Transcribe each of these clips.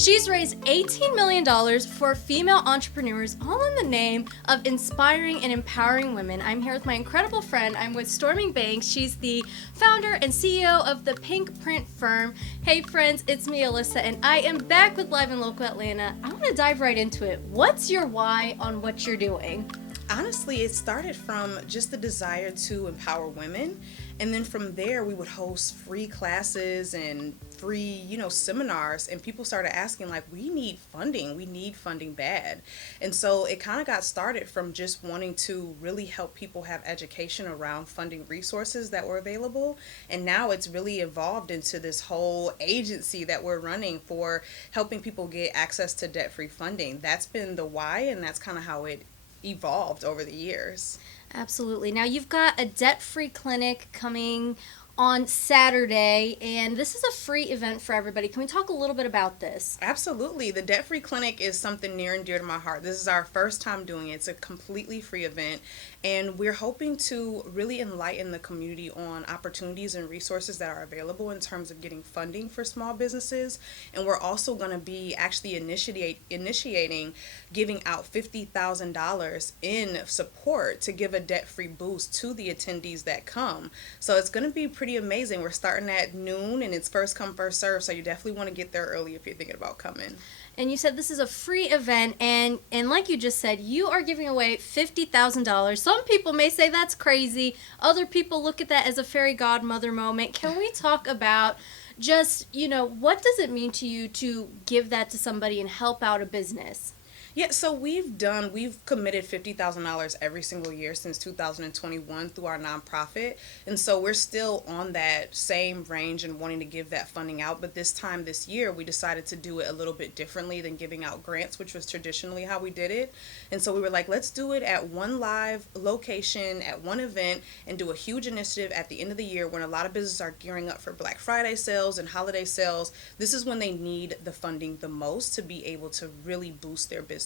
She's raised $18 million for female entrepreneurs, all in the name of inspiring and empowering women. I'm here with my incredible friend. I'm with Stormi Banks. She's the founder and CEO of the Pink Print firm. Hey friends, it's me, Alyssa, and I am back with Live and Local Atlanta. I want to dive right into it. What's your why on what you're doing? Honestly, it started from just the desire to empower women. And then from there, we would host free classes and free, seminars. And people started asking, we need funding bad. And so it kind of got started from just wanting to really help people have education around funding resources that were available. And now it's really evolved into this whole agency that we're running for helping people get access to debt-free funding. That's been the why, and that's kind of how it evolved over the years. Absolutely. Now you've got a debt-free clinic coming on Saturday, and this is a free event for everybody. Can we talk a little bit about this? Absolutely. The Debt Free Clinic is something near and dear to my heart. This is our first time doing it. It's a completely free event, and we're hoping to really enlighten the community on opportunities and resources that are available in terms of getting funding for small businesses. And we're also going to be actually initiating giving out $50,000 in support to give a debt-free boost to the attendees that come. So it's going to be pretty amazing. We're starting at noon, and it's first come, first serve, so you definitely want to get there early if you're thinking about coming. And you said this is a free event, and like you just said, you are giving away $50,000. Some people may say that's crazy. Other people look at that as a fairy godmother moment. Can we talk about just, what does it mean to you to give that to somebody and help out a business? Yeah, so we've committed $50,000 every single year since 2021 through our nonprofit. And so we're still on that same range and wanting to give that funding out. But this year, we decided to do it a little bit differently than giving out grants, which was traditionally how we did it. And so we were like, let's do it at one live location, at one event, and do a huge initiative at the end of the year when a lot of businesses are gearing up for Black Friday sales and holiday sales. This is when they need the funding the most to be able to really boost their business.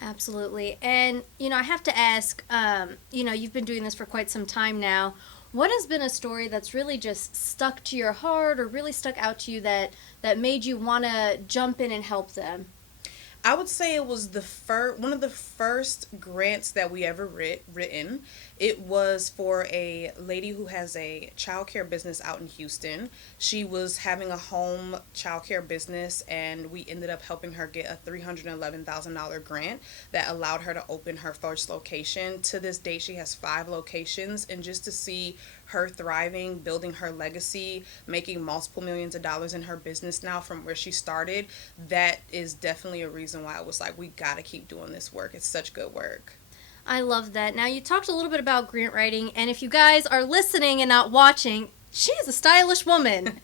Absolutely. And, I have to ask, you've been doing this for quite some time now. What has been a story that's really just stuck to your heart or really stuck out to you that made you want to jump in and help them? I would say it was one of the first grants that we ever written. It was for a lady who has a childcare business out in Houston. She was having a home childcare business, and we ended up helping her get a $311,000 grant that allowed her to open her first location. To this date, she has 5 locations, and just to see her thriving, building her legacy, making multiple millions of dollars in her business now from where she started, that is definitely a reason why I was like, we got to keep doing this work. It's such good work. I love that. Now, you talked a little bit about grant writing, and if you guys are listening and not watching, she is a stylish woman.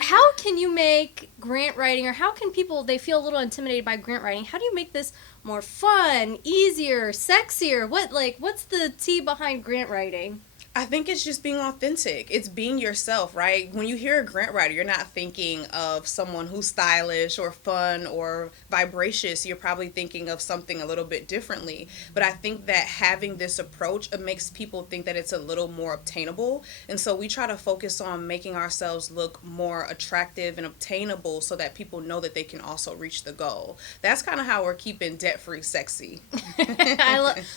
How can you make grant writing, or how can people, they feel a little intimidated by grant writing, how do you make this more fun, easier, sexier? What's the tea behind grant writing? I think it's just being authentic. It's being yourself, right? When you hear a grant writer, you're not thinking of someone who's stylish or fun or vivacious. You're probably thinking of something a little bit differently. But I think that having this approach, it makes people think that it's a little more obtainable. And so we try to focus on making ourselves look more attractive and obtainable so that people know that they can also reach the goal. That's kind of how we're keeping debt-free sexy.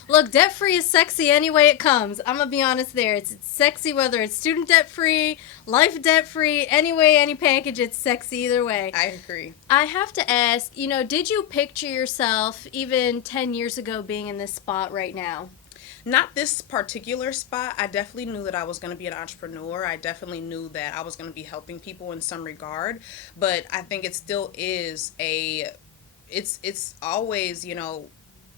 Look, debt-free is sexy any way it comes. I'm going to be honest there. It's sexy whether it's student debt-free, life debt-free, any package, it's sexy either way. I agree. I have to ask, did you picture yourself even 10 years ago being in this spot right now? Not this particular spot. I definitely knew that I was going to be an entrepreneur. I definitely knew that I was going to be helping people in some regard. But I think it still is it's always,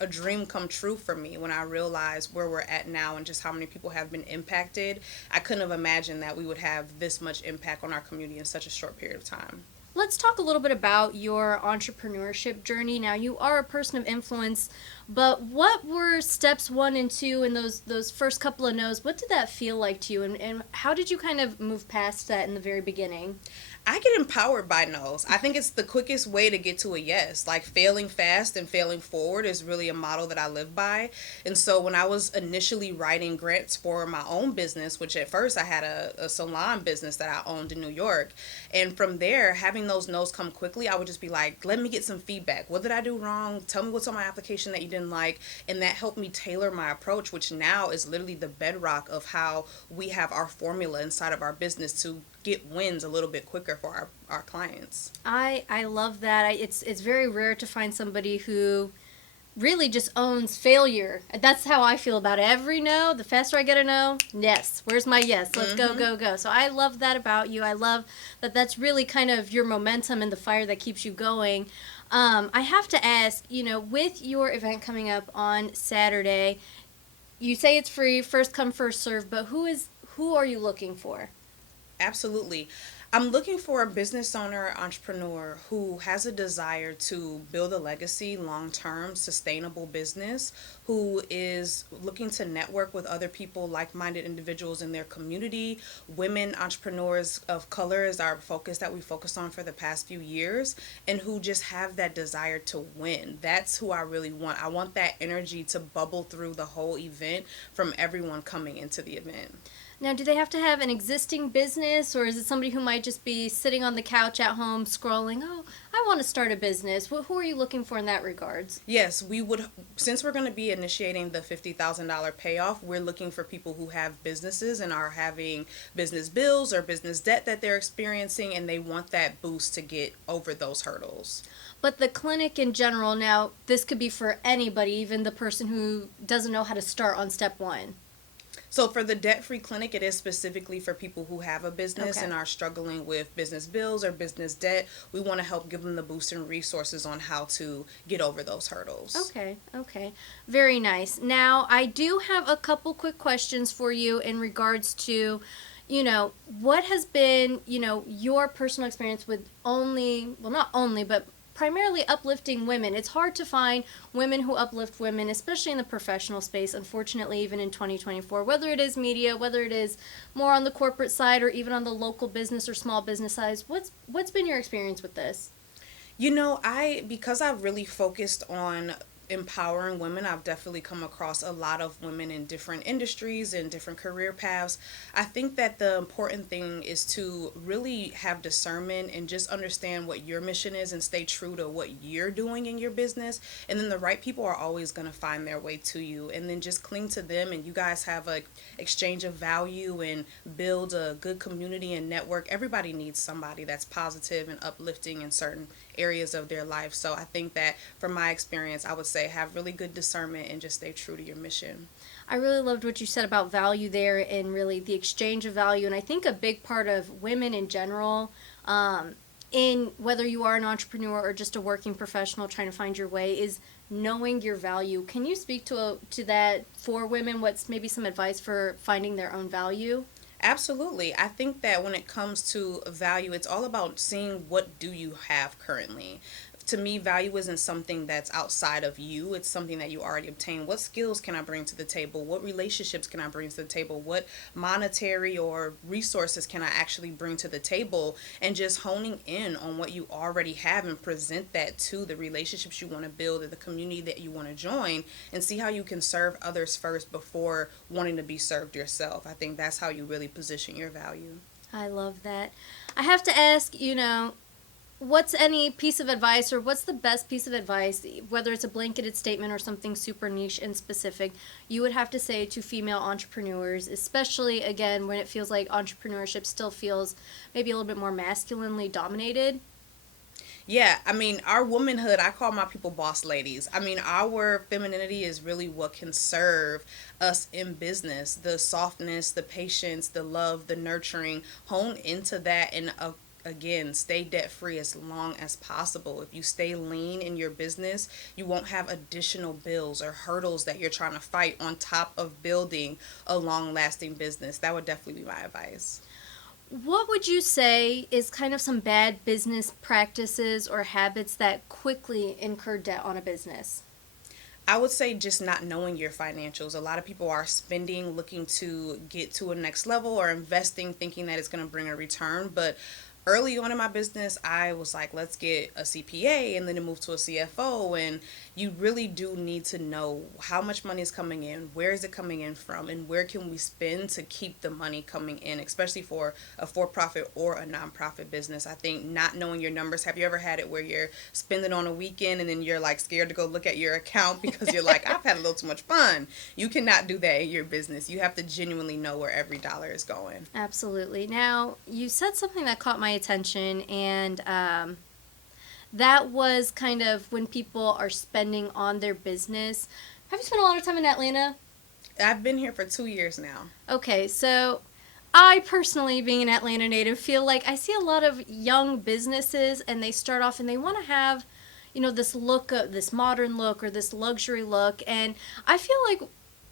a dream come true for me when I realized where we're at now and just how many people have been impacted. I couldn't have imagined that we would have this much impact on our community in such a short period of time. Let's talk a little bit about your entrepreneurship journey. Now, you are a person of influence, but what were steps 1 and 2 and those first couple of no's? What did that feel like to you, and how did you kind of move past that in the very beginning? I get empowered by no's. I think it's the quickest way to get to a yes. Like failing fast and failing forward is really a model that I live by. And so when I was initially writing grants for my own business, which at first I had a salon business that I owned in New York, and from there, having those no's come quickly, I would just be like, let me get some feedback. What did I do wrong? Tell me what's on my application that you didn't like. And that helped me tailor my approach, which now is literally the bedrock of how we have our formula inside of our business to get wins a little bit quicker for our clients. I love that. It's very rare to find somebody who really just owns failure. That's how I feel about it. Every no, the faster I get a no, yes. Where's my yes? Let's go, go, go. So I love that about you. I love that that's really kind of your momentum and the fire that keeps you going. I have to ask, with your event coming up on Saturday, you say it's free, first come, first serve, but who are you looking for? Absolutely. I'm looking for a business owner, entrepreneur who has a desire to build a legacy, long term, sustainable business, who is looking to network with other people, like minded individuals in their community. Women entrepreneurs of color is our focus that we focused on for the past few years, and who just have that desire to win. That's who I really want. I want that energy to bubble through the whole event from everyone coming into the event. Now, do they have to have an existing business, or is it somebody who might just be sitting on the couch at home scrolling, oh, I want to start a business? Who are you looking for in that regards? Yes, we would. Since we're going to be initiating the $50,000 payoff, we're looking for people who have businesses and are having business bills or business debt that they're experiencing, and they want that boost to get over those hurdles. But the clinic in general, now, this could be for anybody, even the person who doesn't know how to start on step one. So for the debt-free clinic, it is specifically for people who have a business Okay. and are struggling with business bills or business debt. We want to help give them the boost and resources on how to get over those hurdles. Okay, okay. Very nice. Now, I do have a couple quick questions for you in regards to, what has been, your personal experience with not only, but primarily uplifting women. It's hard to find women who uplift women, especially in the professional space, unfortunately, even in 2024, whether it is media, whether it is more on the corporate side or even on the local business or small business side. What's been your experience with this? Because I've really focused on empowering women, I've definitely come across a lot of women in different industries and different career paths. I think that the important thing is to really have discernment and just understand what your mission is and stay true to what you're doing in your business. And then the right people are always going to find their way to you. And then just cling to them, and you guys have a exchange of value and build a good community and network. Everybody needs somebody that's positive and uplifting in certain areas of their life. So I think that from my experience, I would say have really good discernment and just stay true to your mission. I really loved what you said about value there and really the exchange of value. And I think a big part of women in general, in whether you are an entrepreneur or just a working professional trying to find your way, is knowing your value. Can you speak to that for women? What's maybe some advice for finding their own value? Absolutely. I think that when it comes to value, it's all about seeing what do you have currently. To me, value isn't something that's outside of you. It's something that you already obtain. What skills can I bring to the table? What relationships can I bring to the table? What monetary or resources can I actually bring to the table? And just honing in on what you already have and present that to the relationships you want to build and the community that you want to join, and see how you can serve others first before wanting to be served yourself. I think that's how you really position your value. I love that. I have to ask, what's any piece of advice, or what's the best piece of advice, whether it's a blanketed statement or something super niche and specific, you would have to say to female entrepreneurs, especially, again, when it feels like entrepreneurship still feels maybe a little bit more masculinely dominated? Yeah, our womanhood, I call my people boss ladies. Our femininity is really what can serve us in business. The softness, the patience, the love, the nurturing, hone into that, and again, stay debt free as long as possible. If you stay lean in your business, you won't have additional bills or hurdles that you're trying to fight on top of building a long lasting business. That would definitely be my advice. What would you say is kind of some bad business practices or habits that quickly incur debt on a business? I would say just not knowing your financials. A lot of people are spending, looking to get to a next level, or investing, thinking that it's going to bring a return. But early on in my business, I was like, let's get a CPA, and then it moved to a CFO. And you really do need to know how much money is coming in, where is it coming in from, and where can we spend to keep the money coming in, especially for a for-profit or a nonprofit business. I think not knowing your numbers, have you ever had it where you're spending on a weekend and then you're like scared to go look at your account because you're like, I've had a little too much fun? You cannot do that in your business. You have to genuinely know where every dollar is going. Absolutely. Now, you said something that caught my attention, and that was kind of when people are spending on their business. Have you spent a lot of time in Atlanta? I've been here for 2 years now. Okay, so I personally, being an Atlanta native, feel like I see a lot of young businesses, and they start off and they want to have, this look, this modern look or this luxury look. And I feel like,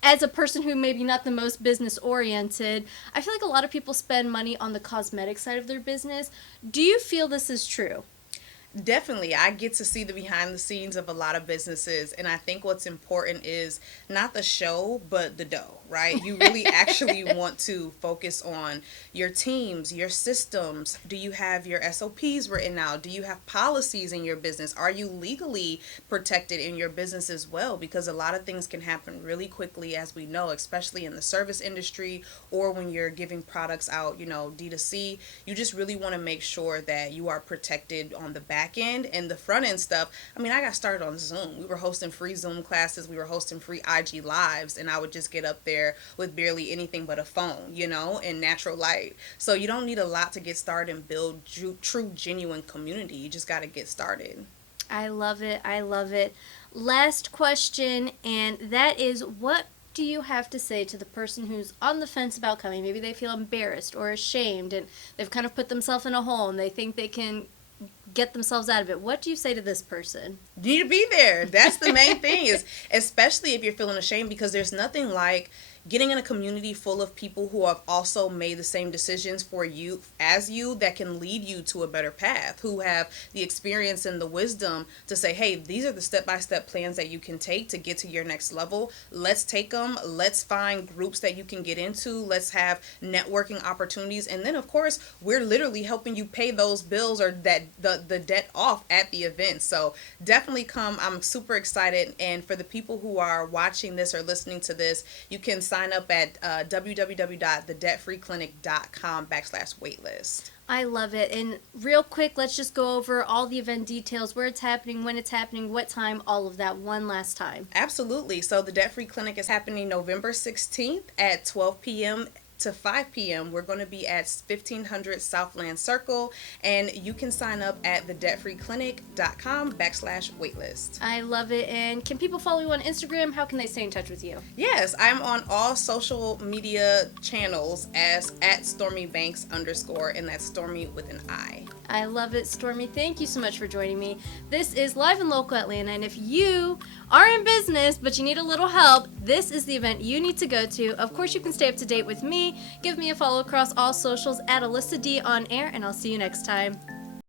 as a person who maybe not the most business oriented, I feel like a lot of people spend money on the cosmetic side of their business. Do you feel this is true? Definitely. I get to see the behind the scenes of a lot of businesses, and I think what's important is not the show, but the dough, right? You really actually want to focus on your teams, your systems. Do you have your SOPs written out? Do you have policies in your business? Are you legally protected in your business as well? Because a lot of things can happen really quickly, as we know, especially in the service industry or when you're giving products out, D2C. You just really want to make sure that you are protected on the back end and the front end stuff. I mean, I got started on Zoom. We were hosting free Zoom classes. We were hosting free IG lives, and I would just get up there with barely anything but a phone, and natural light. So you don't need a lot to get started and build true, genuine community. You just got to get started. I love it. I love it. Last question, and that is, what do you have to say to the person who's on the fence about coming? Maybe they feel embarrassed or ashamed, and they've kind of put themselves in a hole, and they think they can get themselves out of it. What do you say to this person? You need to be there. That's the main thing, is especially if you're feeling ashamed, because there's nothing like getting in a community full of people who have also made the same decisions for you as you, that can lead you to a better path, who have the experience and the wisdom to say, hey, these are the step-by-step plans that you can take to get to your next level. Let's take them. Let's find groups that you can get into. Let's have networking opportunities. And then, of course, we're literally helping you pay those bills or that the debt off at the event. So definitely come. I'm super excited. And for the people who are watching this or listening to this, you can sign up at www.thedebtfreeclinic.com/waitlist. I love it. And real quick, let's just go over all the event details, where it's happening, when it's happening, what time, all of that one last time. Absolutely. So the Debt Free Clinic is happening November 16th at 12 p.m. to 5 p.m. We're going to be at 1500 Southland Circle, and you can sign up at thedebtfreeclinic.com/waitlist. I love it. And can people follow you on Instagram? How can they stay in touch with you? Yes, I'm on all social media channels as at Stormi Banks _, and that's Stormi with an I. I love it, Stormi. Thank you so much for joining me. This is Live in Local Atlanta, and if you are in business but you need a little help, this is the event you need to go to. Of course, you can stay up to date with me. Give me a follow across all socials at Alyssa D on air, and I'll see you next time.